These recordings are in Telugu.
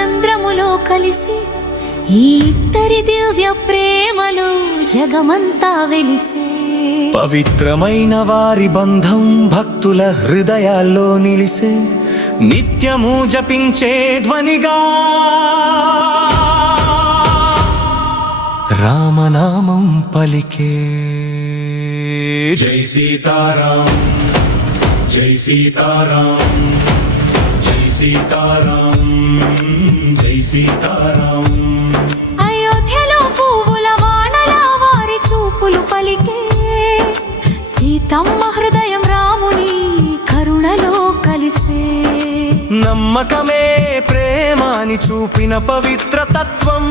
చంద్రములో కలిసి ఈ ఇద్దరి దివ్య ప్రేమలో జగమంతా వెలిసే. పవిత్రమైన వారి బంధం భక్తుల హృదయాల్లో నిలిసే, నిత్యము జపించే ధ్వనిగా రామనామం పలికే. జై సీతారాం, జై సీతారాం, జై సీతారాం, జై సీతారాం. అయోధ్యలో పువ్వుల వానల వారి చూపులు పలికే, సీతమ్మ హృదయం రాముని కరుణలో కలిసే. నమ్మకమే ప్రేమ అని చూపిన పవిత్ర తత్వం,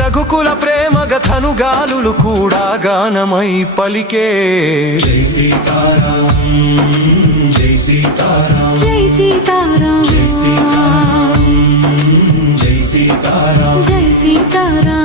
రఘుకుల ప్రేమ గథనుగాలులు కూడా గానమై పలికే. జై సీతారాం, జై సీతారాం, జై సీతారాం, జై సీతారాం, జై సీతారాం, జై సీతారాం.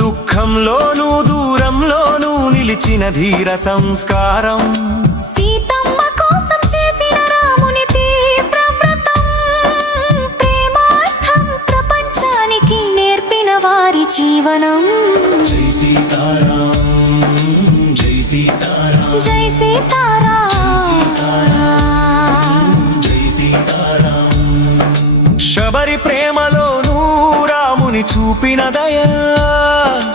దుఃఖంలోనూ దూరంలోనూ నిలిచిన ధీర సంస్కారం, సీతమ్మ కోసం చేసిన రాముని తీవ్ర వ్రతం, ప్రేమార్థం ప్రపంచానికి నేర్పిన వారి జీవనం. జై సీతారాం, జై సీతారాం, జై సీతారాం, జై సీతారాం. శబరి ప్రేమలోనూ రాముని చూపిన దయా,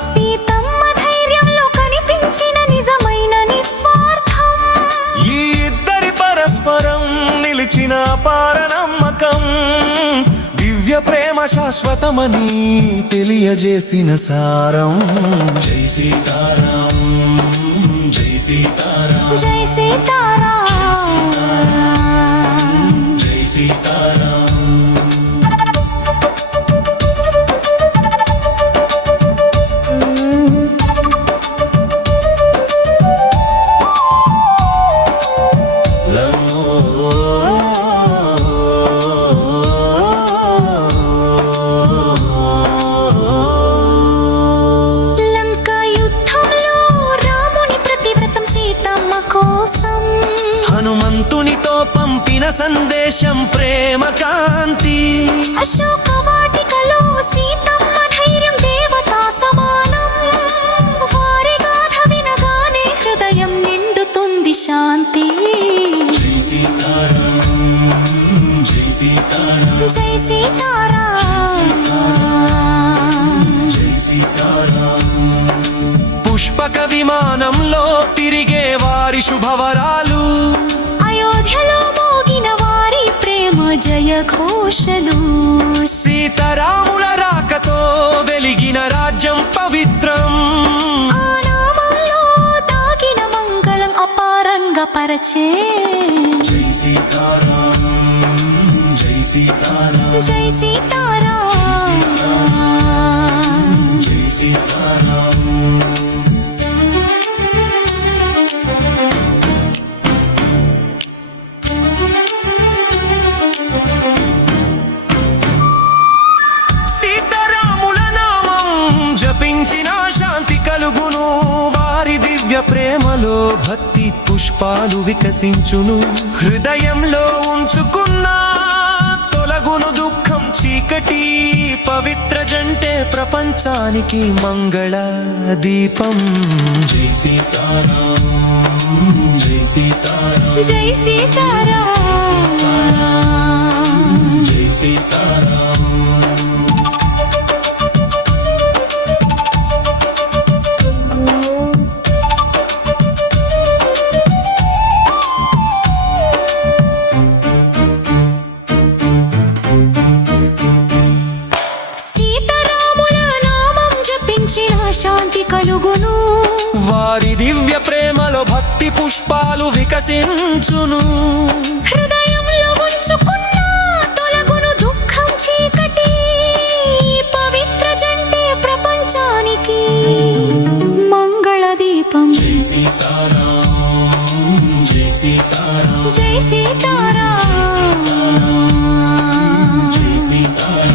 సీతమ్మ ధైర్యంలో కనిపించిన నిజమైన నిస్వార్థం. ఈ ఇద్దరి పరస్పరం నిలిచిన అపార నమ్మకం, దివ్య ప్రేమ శాశ్వతమని తెలియజేసిన సారం. జై సీతారాం, జై సీతారాం, జై సీతారాం, జై సీతారాం. హనుమంతునితో పంపిన సందేశం ప్రేమ కాంతి, అశోకవాటికలో సీతమ్మ ధైర్యం దేవతా సమానం. వారి గాథ వినగానే హృదయం నిండుతుంది శాంతి. జై సీతారాం, జై సీతారాం, జై సీతారాం, జై సీతారాం. పుష్పక విమానంలో తిరిగే వారి శుభవరాలు, అయోధ్యలో మోగిన వారి ప్రేమ జయఘోషలు. సీతారాముల రాకతో వెలిగిన రాజ్యం పవిత్రం, ఆ నామంలో దాగిన మంగళం అపారంగా పరచే. జై సీతారాం, జై సీతారాం, జై సీతారాం, జై సీతారాం. జపించిన శాంతి కలుగును, వారి దివ్య ప్రేమలో భక్తి పుష్పాలు వికసించును. హృదయంలో ఉంచుకున్న తొలగును దుఃఖం చీకటి, పవిత్ర జంటే ప్రపంచానికి మంగళ దీపం. జై సీతారాం, జై సీతారాం, జై సీతారాం, జై సీతారాం. శాంతి కలుగును, వారి దివ్య ప్రేమలో భక్తి పుష్పాలు వికసించును. హృదయంలో ఉంచుకున్న తొలగును దుఃఖం చీకటి, జై సీతారాం జై సీతారాం